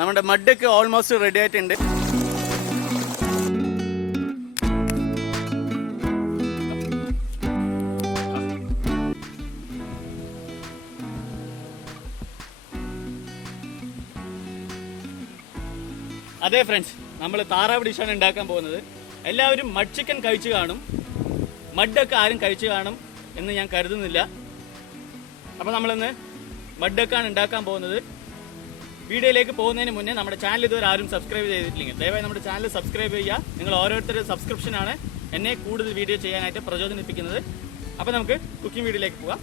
നമ്മുടെ മഡൊക്കെ almost ready ആയിട്ടുണ്ട്. അതെ ഫ്രണ്ട്സ്, നമ്മൾ താറാവ് ഡിഷാണ് ഉണ്ടാക്കാൻ പോകുന്നത്. എല്ലാവരും മഡ് ചിക്കൻ കഴിച്ചു കാണും, മഡൊക്കെ ആരും കഴിച്ചു കാണും എന്ന് ഞാൻ കരുതുന്നില്ല. അപ്പോൾ നമ്മളിന്ന് മഡൊക്കെയാണ് ഉണ്ടാക്കാൻ പോകുന്നത്. വീഡിയോയിലേക്ക് പോകുന്നതിന് മുന്നേ നമ്മുടെ ചാനൽ ഇതുവരെ ആരും സബ്സ്ക്രൈബ് ചെയ്തിട്ടില്ലെങ്കിൽ ദയവായി നമ്മുടെ ചാനൽ സബ്സ്ക്രൈബ് ചെയ്യുക. നിങ്ങൾ ഓരോരുത്തരുടെ സബ്സ്ക്രിപ്ഷനാണ് എന്നെ കൂടുതൽ വീഡിയോ ചെയ്യാനായിട്ട് പ്രചോദനിപ്പിക്കുന്നത്. അപ്പോൾ നമുക്ക് കുക്കിംഗ് വീഡിയോയിലേക്ക് പോകാം.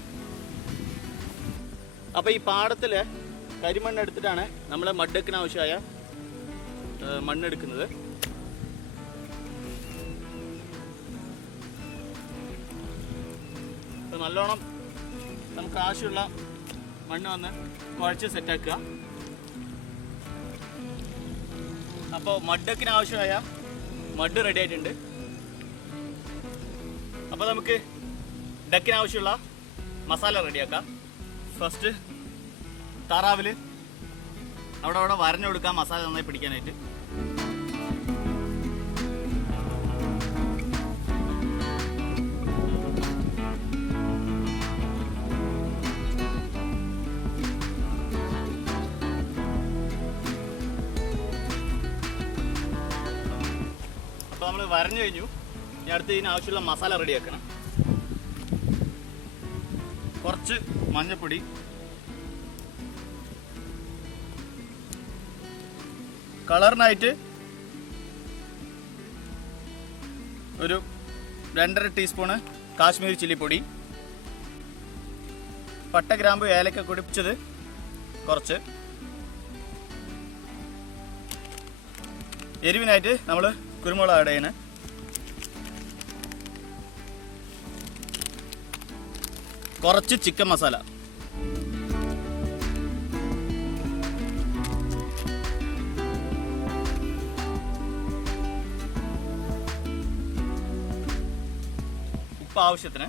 അപ്പോൾ ഈ പാടത്തിൽ കരിമണ്ണ് എടുത്തിട്ടാണ് നമ്മൾ മഡൊക്കിന് ആവശ്യമായ മണ്ണെടുക്കുന്നത്. നല്ലോണം നമുക്ക് ആവശ്യമുള്ള മണ്ണ് വന്ന് കുഴച്ച് സെറ്റാക്കുക. അപ്പോൾ മഡൊക്കിന് ആവശ്യമായ മഡ് റെഡി ആയിട്ടുണ്ട്. അപ്പോൾ നമുക്ക് ഡക്കിന് ആവശ്യമുള്ള മസാല റെഡിയാക്കാം. ഫസ്റ്റ് താറാവിൽ അവിടെ വരഞ്ഞു കൊടുക്കാം മസാല നന്നായി പിടിക്കാനായിട്ട്. അപ്പോൾ നമ്മൾ വരഞ്ഞു കഴിഞ്ഞു. ഇനി അടുത്ത് ഇതിന് ആവശ്യമുള്ള മസാല റെഡിയാക്കണം. കുറച്ച് മഞ്ഞൾപ്പൊടി, കളറിനായിട്ട് ഒരു 2.5 ടീസ്പൂണ് കാശ്മീരി ചില്ലിപ്പൊടി, പട്ട ഗ്രാമ്പ് ഏലക്ക പൊടിച്ചത് കുറച്ച്, എരിവിനായിട്ട് നമ്മൾ കുരുമുളക് ആഡ് ചെയ്യണം. കുറച്ച് ചിക്കൻ മസാല, ഉപ്പ് ആവശ്യത്തിന്,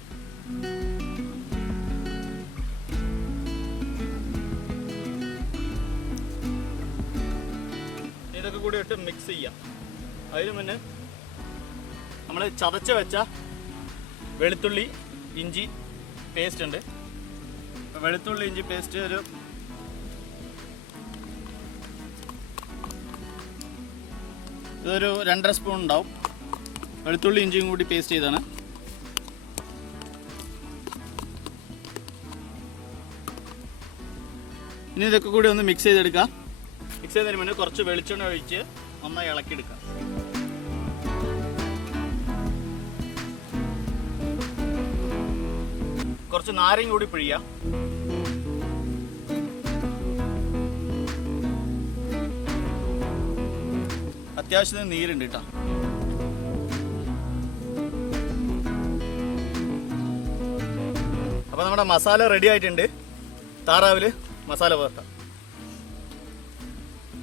ഇതൊക്കെ കൂടി ഇട്ട് മിക്സ് ചെയ്യാം. അതിന് മുന്നേ നമ്മൾ ചതച്ച് വെച്ച വെളുത്തുള്ളി ഇഞ്ചി പേസ്റ്റ് ഉണ്ട്. വെളുത്തുള്ളി ഇഞ്ചി പേസ്റ്റ് ഇതൊരു 2.5 സ്പൂൺ ഉണ്ടാവും. വെളുത്തുള്ളി ഇഞ്ചിയും കൂടി പേസ്റ്റ് ചെയ്താണ്. ഇനി ഇതൊക്കെ കൂടി ഒന്ന് മിക്സ് ചെയ്തെടുക്കാം. മിക്സ് ചെയ്തതിന് മുന്നേ കുറച്ച് വെളിച്ചെണ്ണ ഒഴിച്ച് നന്നായി ഇളക്കിയെടുക്കാം. കുറച്ച് നാരങ്ങ കൂടി പിഴിയാം. അത്യാവശ്യത്തിന് നീരുണ്ട് കേട്ടോ. അപ്പോൾ നമ്മുടെ മസാല റെഡി ആയിട്ടുണ്ട്. താറാവില് മസാല പുരട്ടാം.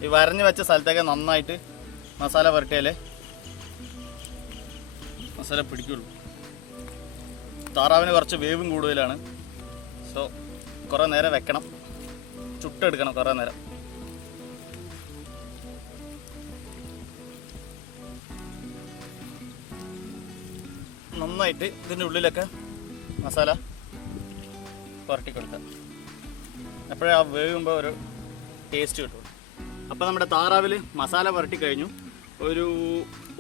ഈ വരഞ്ഞു വെച്ച സ്ഥലത്തൊക്കെ നന്നായിട്ട് മസാല പുരട്ടിയാലേ മസാല പിടിക്കുള്ളൂ. താറാവിന് കുറച്ച് വേവും കൂടുതലാണ്. സോ കുറേ നേരം വെക്കണം, ചുട്ടെടുക്കണം കുറേ നേരം. നന്നായിട്ട് ഇതിൻ്റെ ഉള്ളിലൊക്കെ മസാല പുരട്ടി കൊടുക്കാം. അപ്പോഴേ ആ വേവുമ്പോൾ ഒരു ടേസ്റ്റ് കിട്ടുള്ളൂ. അപ്പോൾ നമ്മുടെ താറാവിൽ മസാല പുരട്ടി കഴിഞ്ഞു.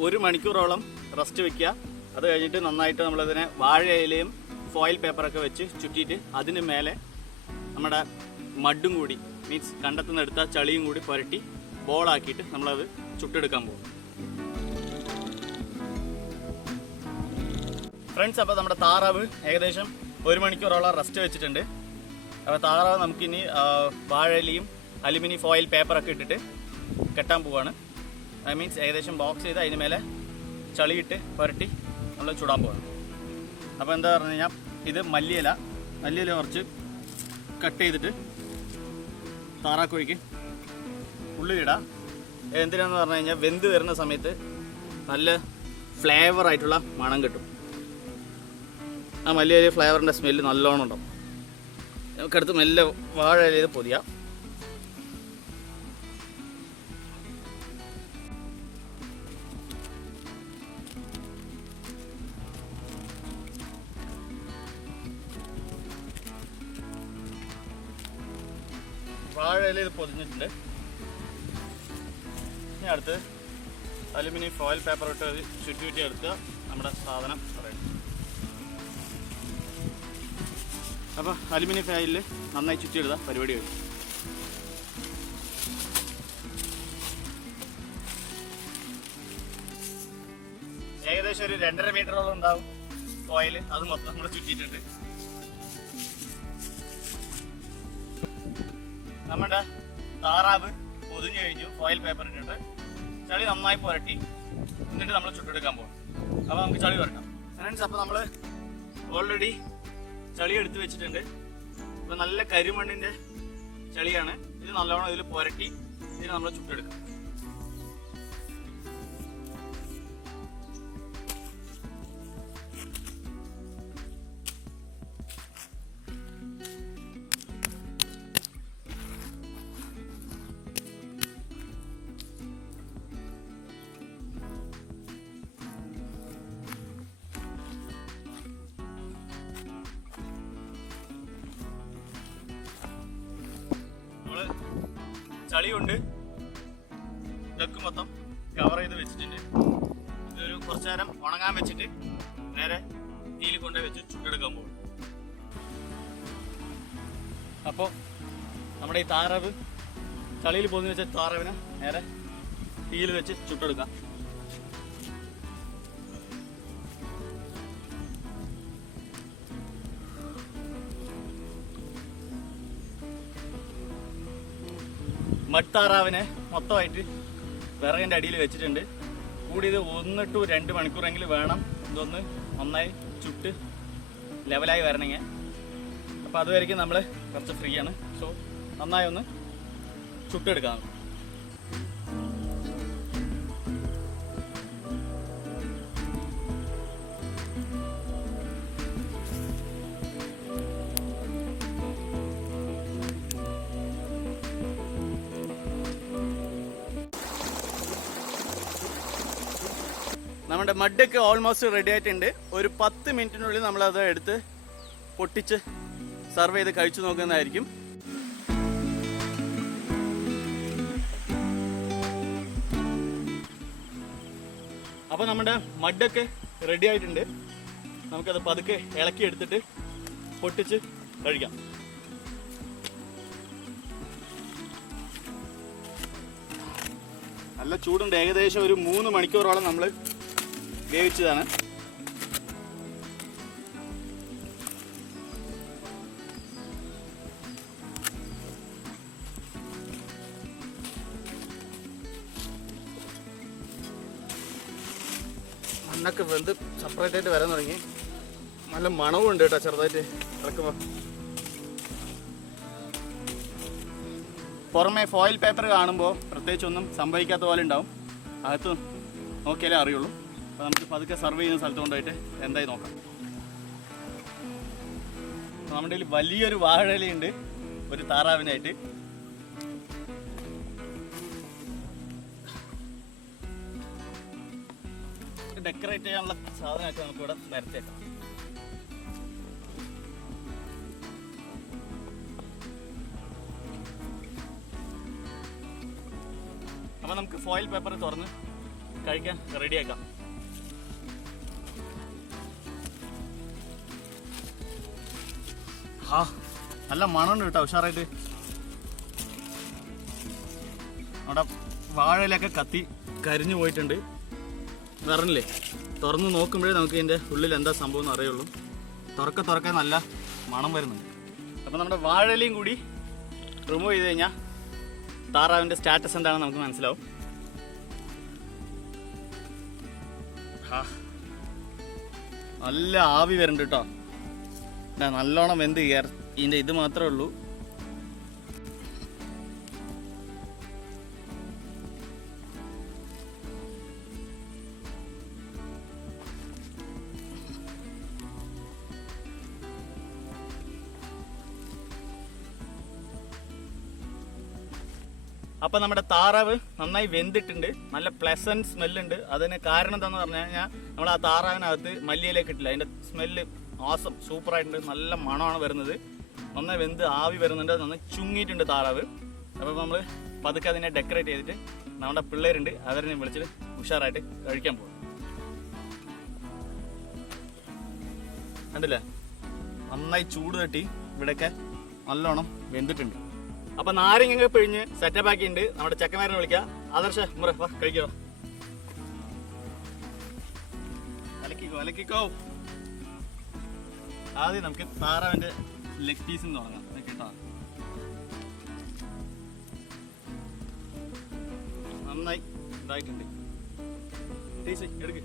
ഒരു മണിക്കൂറോളം റെസ്റ്റ് വെക്കുക. അത് കഴിഞ്ഞിട്ട് നന്നായിട്ട് നമ്മളതിനെ വാഴയിലയും ഫോയിൽ പേപ്പറൊക്കെ വെച്ച് ചുറ്റിയിട്ട് അതിന് മേലെ നമ്മുടെ മഡും കൂടി മീൻസ് കണ്ടത്തുനിന്ന് എടുത്ത ചളിയും കൂടി പുരട്ടി ബോളാക്കിയിട്ട് നമ്മളത് ചുട്ടെടുക്കാൻ പോകും. ഫ്രണ്ട്സ്, അപ്പോൾ നമ്മുടെ താറാവ് ഏകദേശം 1 മണിക്കൂറോളം റെസ്റ്റ് വെച്ചിട്ടുണ്ട്. അപ്പോൾ താറാവ് നമുക്കിനി വാഴയിലയും അലുമിനിയം ഫോയിൽ പേപ്പറൊക്കെ ഇട്ടിട്ട് കെട്ടാൻ പോവാണ്. ഐ മീൻസ് ഏകദേശം ബോക്സ് ചെയ്ത് അതിന് മേലെ ചളിയിട്ട് പുരട്ടി നമ്മൾ ചുടാൻ പോവാണ്. അപ്പോൾ എന്താ പറഞ്ഞു കഴിഞ്ഞാൽ ഇത് മല്ലിയില കുറച്ച് കട്ട് ചെയ്തിട്ട് താറാക്കോഴിക്ക് ഉള്ളിലിടാം. എന്തിനാന്ന് പറഞ്ഞു കഴിഞ്ഞാൽ വെന്ത് വരുന്ന സമയത്ത് നല്ല ഫ്ലേവർ ആയിട്ടുള്ള മണം കിട്ടും. ആ മല്ലിയില ഫ്ലേവറിൻ്റെ സ്മെല്ല് നല്ലോണം ഉണ്ടാവും. നമുക്കടുത്ത് മെല്ലെ വാഴ ഇലയിൽ പൊതിയാം. വാഴയില ഇത് പൊതിഞ്ഞിട്ടുണ്ട്. ഇനി അടുത്ത് അലുമിനിയം ഫോയിൽ പേപ്പർ ഇട്ട് ചുറ്റി എടുക്കുക നമ്മുടെ സാധനം പറയും. അപ്പോൾ അലുമിനിയം ഫോയിലിൽ നന്നായി ചുറ്റിയെടുത്ത പരിപാടി കഴിഞ്ഞു. ഏകദേശം ഒരു 2.5 മീറ്ററോളം ഉണ്ടാവും ഫോയിൽ. അത് മൊത്തം നമ്മൾ ചുറ്റിയിട്ടുണ്ട്. നമ്മുടെ താറാവ് പൊതിഞ്ഞു കഴിഞ്ഞു. ഫോയിൽ പേപ്പർ ഇട്ടിട്ട് ചളി നന്നായി പുരട്ടി എന്നിട്ട് നമ്മൾ ചുട്ടെടുക്കാൻ പോകും. അപ്പോൾ നമുക്ക് ചളി പുരട്ടാം ഫ്രണ്ട്സ്. അപ്പോൾ നമ്മൾ ഓൾറെഡി ചളി എടുത്ത് വെച്ചിട്ടുണ്ട്. അപ്പോൾ നല്ല കരിമണ്ണിൻ്റെ ചളിയാണ് ഇത്. നല്ലോണം ഇതിൽ പുരട്ടി ഇതിന് നമ്മൾ ചുട്ടെടുക്കാം. ചളി കൊണ്ട് ഇതൊക്കെ മൊത്തം കവർ ചെയ്ത് വെച്ചിട്ടുണ്ട്. ഇതൊരു കുറച്ചു നേരം ഉണങ്ങാൻ വെച്ചിട്ട് നേരെ തീയിൽ കൊണ്ട് വെച്ച് ചുട്ടെടുക്കാൻ പോകും. അപ്പോൾ നമ്മുടെ ഈ താറാവ് ചളിയിൽ പൊതിഞ്ഞ് വെച്ച താറാവിനെ നേരെ തീയിൽ വെച്ച് ചുട്ടെടുക്കാം. മട്ടാറാവിനെ മൊത്തമായിട്ട് വിറകിൻ്റെ അടിയിൽ വെച്ചിട്ടുണ്ട്. കൂടിയത് 1 to 2 മണിക്കൂറെങ്കിലും വേണം ഇതൊന്ന് നന്നായി ചുട്ട് ലെവലായി വരണമെങ്കിൽ. അപ്പോൾ അതുവരെയ്ക്കും നമ്മൾ കുറച്ച് ഫ്രീ ആണ്. സോ നന്നായി ഒന്ന് ചുട്ടെടുക്കാം. നമ്മുടെ മഡൊക്കെ ഓൾമോസ്റ്റ് റെഡി ആയിട്ടുണ്ട്. ഒരു 10 മിനിറ്റിനുള്ളിൽ നമ്മളത് എടുത്ത് പൊട്ടിച്ച് സർവ് ചെയ്ത് കഴിച്ചു നോക്കുന്നതായിരിക്കും. അപ്പോൾ നമ്മുടെ മഡൊക്കെ റെഡി ആയിട്ടുണ്ട്. നമുക്കത് പതുക്കെ ഇളക്കി എടുത്തിട്ട് പൊട്ടിച്ച് കഴിക്കാം. നല്ല ചൂടുണ്ട്. ഏകദേശം ഒരു 3 മണിക്കൂറോളം നമ്മൾ വേവിച്ചതാണ്. മണ്ണൊക്കെ വെന്ത് സെപ്പറേറ്റ് ആയിട്ട് വരാൻ തുടങ്ങി. നല്ല മണവും ഉണ്ട് കേട്ടോ ചെറുതായിട്ട് ഇറക്കുമ്പോൾ. പുറമെ ഫോയിൽ പേപ്പർ കാണുമ്പോൾ പ്രത്യേകിച്ചൊന്നും സംഭവിക്കാത്ത പോലെ ഉണ്ടാവും. അകത്ത് നോക്കിയാലേ അറിയുള്ളൂ. അപ്പോൾ നമുക്ക് പതുക്കെ സർവ് ചെയ്യുന്ന സ്ഥലത്ത് കൊണ്ടുപോയിട്ട് എന്തായി നോക്കാം. നമ്മുടെ കയ്യിൽ വലിയൊരു വാഴയിലയുണ്ട് ഒരു താറാവിനായിട്ട്. ഡെക്കറേറ്റ് ചെയ്യാനുള്ള സാധനമൊക്കെ നമുക്കിവിടെ നിരത്തേക്കാം. അപ്പോൾ നമുക്ക് ഫോയിൽ പേപ്പർ തുറന്ന് കഴിക്കാൻ റെഡിയാക്കാം. നല്ല മണമുണ്ട് കേട്ടോ ഉഷാറായിട്ട്. അവിടെ വാഴയിലൊക്കെ കത്തി കരിഞ്ഞു പോയിട്ടുണ്ട്. പറഞ്ഞില്ലേ, തുറന്ന് നോക്കുമ്പോഴേ നമുക്ക് ഇതിൻ്റെ ഉള്ളിൽ എന്താ സംഭവം എന്ന് അറിയുള്ളൂ. തുറക്കെ നല്ല മണം വരുന്നുണ്ട്. അപ്പോൾ നമ്മുടെ വാഴയിലയും കൂടി റിമൂവ് ചെയ്ത് കഴിഞ്ഞാൽ താറാവിൻ്റെ സ്റ്റാറ്റസ് എന്താണെന്ന് നമുക്ക് മനസ്സിലാവും. നല്ല ആവി വരുന്നുണ്ട് കേട്ടോ. നല്ലോണം വെന്ത് ഇതിൻ്റെ ഇത് മാത്രമേ ഉള്ളൂ. അപ്പോൾ നമ്മുടെ താറാവ് നന്നായി വെന്തിട്ടുണ്ട്. നല്ല പ്ലസൻറ്റ് സ്മെല്ലുണ്ട്. അതിന് കാരണം എന്താണെന്ന് പറഞ്ഞു കഴിഞ്ഞാൽ നമ്മൾ ആ താറാവിനകത്ത് മല്ലിയിലേക്ക് ഇട്ടില്ല. അതിൻ്റെ സ്മെല്ല് ആസം സൂപ്പറായിട്ടുണ്ട്. നല്ല മണമാണ് വരുന്നത്. നന്നായി വെന്ത് ആവി വരുന്നുണ്ട്. നന്നായി ചുങ്ങിയിട്ടുണ്ട് താറാവ്. അപ്പോൾ നമ്മൾ പതുക്കെ അതിനെ ഡെക്കറേറ്റ് ചെയ്തിട്ട് നമ്മുടെ പിള്ളേരുണ്ട് അവരെ വിളിച്ചിട്ട് ഉഷാറായിട്ട് കഴിക്കാൻ പോകും. കണ്ടില്ലേ, നന്നായി ചൂട് തട്ടി ഇവിടെയൊക്കെ നല്ലോണം വെന്തിട്ടുണ്ട്. അപ്പൊ നാരങ്ങ പിഴിഞ്ഞ് സെറ്റപ്പ് ആക്കിയിട്ടുണ്ട്. നമ്മുടെ ചെക്കന്മാരെ വിളിക്കാം. ആദർശ മുറ വാ കഴിക്കോ, അലക്കിക്കോ അലക്കിക്കോ. ആദ്യം നമുക്ക് താറാവിന്റെ ലെഗ് പീസ് തുടങ്ങാം കേട്ടോ. നന്നായി ഇതായിട്ടുണ്ട്. എടുക്ക്,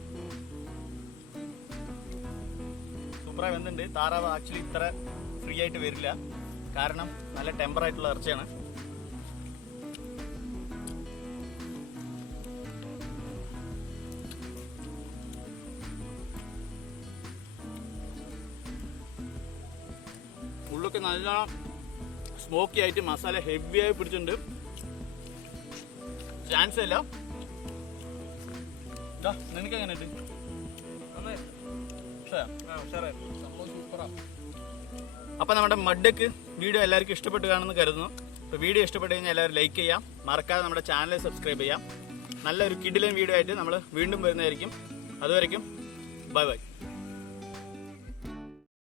സൂപ്പറായി വെന്തുണ്ട്. താറാവ് ആക്ച്വലി ഇത്ര ഫ്രീ ആയിട്ട് വരില്ല, കാരണം നല്ല ടെമ്പർ ആയിട്ടുള്ള ഇറച്ചിയാണ്. ഉള്ളൊക്കെ നല്ല സ്മോക്കി ആയിട്ട് മസാല ഹെവി ആയി പിടിച്ചിട്ടുണ്ട്. ചാൻസ് ഇല്ല. നിനക്ക് എങ്ങനെ അപ്പൊ നമ്മുടെ മഡ്ഡക്ക് വീഡിയോ എല്ലാവർക്കും ഇഷ്ടപ്പെട്ട് കാണുമെന്ന് കരുതുന്നു. അപ്പോൾ വീഡിയോ ഇഷ്ടപ്പെട്ട് കഴിഞ്ഞാൽ എല്ലാവരും ലൈക്ക് ചെയ്യാം, മറക്കാതെ നമ്മുടെ ചാനൽ സബ്സ്ക്രൈബ് ചെയ്യാം. നല്ലൊരു കിടിലൻ വീഡിയോ ആയിട്ട് നമ്മൾ വീണ്ടും വരുന്നതായിരിക്കും. അതുവരെയ്ക്കും ബൈ ബൈ.